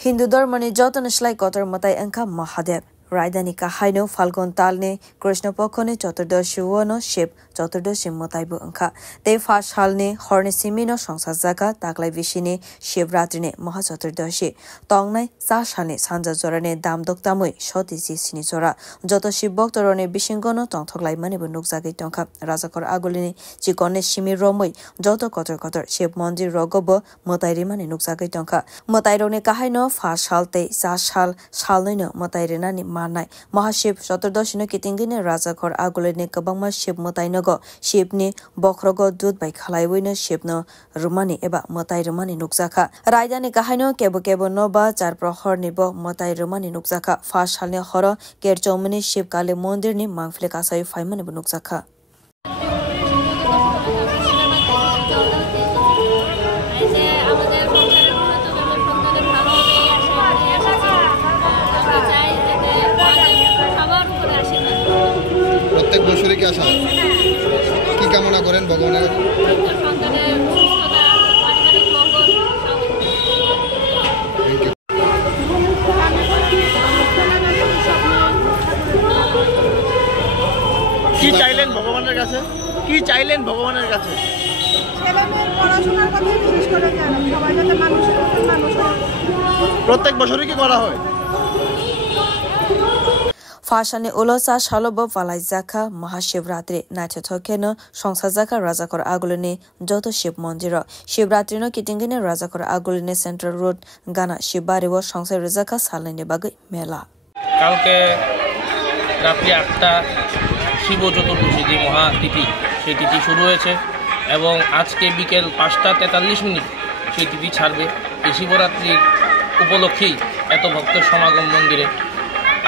Hindu Dharmani Jotana Shlai Kotor Matai Anka Mahadev. Raidani Kahaino Falgon Talne, Krishna Pokone, Choturdoshi Wono, Ship, Choturdoshi Motaibu Anka. They fash halne, Horne Simino, Shongsazaka, Taklai Vishine, Ship Ratrine, Mahachoturdoshi. Tongnai, Sashane, Sanza Zorane, Dam Doktamui, Shotisi Sinisora, Joto Shibok Torone Bishingono, Tontoklai Manibu Nukzagi Tonka, Razakor Agulini, Chikone Shimi Romui, Joto Kotor, Ship Mondi Rogobo, Motairimani Nukzagi Tonka, Motairone Kahaino, fash halte, Sashal, Shalino, Motairinani. Mahaship Choturdoshino Kitingine Razakor Agulene Kabama Ship Motainogo Shipni Bokrogo Dud by Kalaiwino Shipno Rumani Eba Motai Rumani Nukzaka Raidani Kahano Kebo Noba Jar Prohor Nibo Motai Rumani Nukzaka Fash Halne Horo Gerjomani Ship Kale Mondirni Mangflekasai Faiman Nukzaka প্রত্যেক বছরই কি আসা কি কামনা করেন ভগবানের কি চাইলেন ভগবানের কাছে ছেলেমেয়ের পড়াশোনার কথা বিশেষ করে জানেন সবাই যাতে মানুষের মতো মানুষ হয় প্রত্যেক বছরই কি করা হয় Fashane Ulosa Shalobo Valaizaka Mahashivratri Natotokeno Shongsazaka Razakor Agulene Joto Ship Mondiro Shivratrino Kitingine Razakor Agulene Central Road Gana Shibariwo Shongsa Rizaka Salene Bagai Mela কালকে রাত্রি 8টা শিব চতুর্দশী যে মহাতিথি সেই তিথি শুরু হয়েছে এবং আজকে বিকেল 5:43 সেই তিথি ছাড়বে এই শিবরাত্রির উপলক্ষেই এত ভক্তের সমাগম মন্দিরে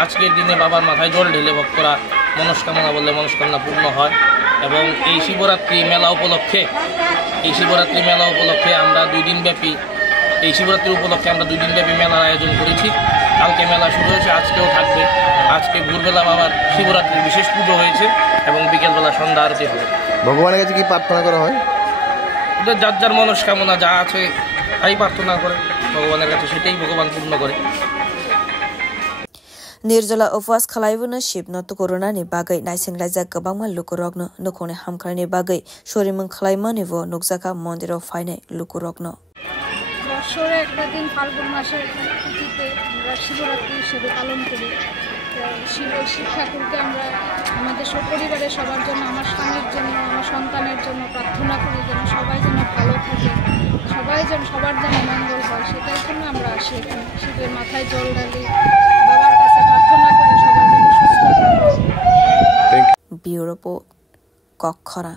আজকের দিনে বাবার মাথায় জল ঢেলে ভক্তরা মনস্কামনা বললে মনস্কামনা পূর্ণ হয় এবং এই শিবরাত্রি মেলা উপলক্ষে আমরা 2 দিন ব্যাপী মেলার আয়োজন করেছি কালকে মেলা শুরু হয়েছে আজকেও থাকবে আজকে ভোরবেলা বাবার শিবরাত্রির বিশেষ পুজো হয়েছে এবং বিকেলবেলা সন্ধ্যা আরতি হবে ভগবানের কাছে কি প্রার্থনা করা হয় ওদের যার মনস্কামনা যা আছে তাই প্রার্থনা করে ভগবানের কাছে সেটাই ভগবান পূর্ণ করে Nirjala Ofas Kalaivuna Ship not to Corona ni Bagay, Nising Raza Gabama Lukurogno, Nukone Hamkani Bagay, Shoriman Kalaimanivo, Nukzaka Mondiro Fine, Lukurogno. বছরে একটা দিন ফাল্গুন মাসের তিথিতে আমরা শিবরাত্রি হিসেবে পালন করি শিব ঠাকুরকে আমরা আমাদের পরিবারের সবার জন্য আমার স্বামীর জন্য আমার সন্তানের জন্য প্রার্থনা করি যেন সবাই যেন ভালো থাকে সবার যেন মঙ্গল হয় সেটার জন্য আমরা আসি এখানে শিবের মাথায় জল ঢালি বাবার কাছে প্রার্থনা করি সবাই যেন সুস্থ থাকে Bureau Report Kokkhara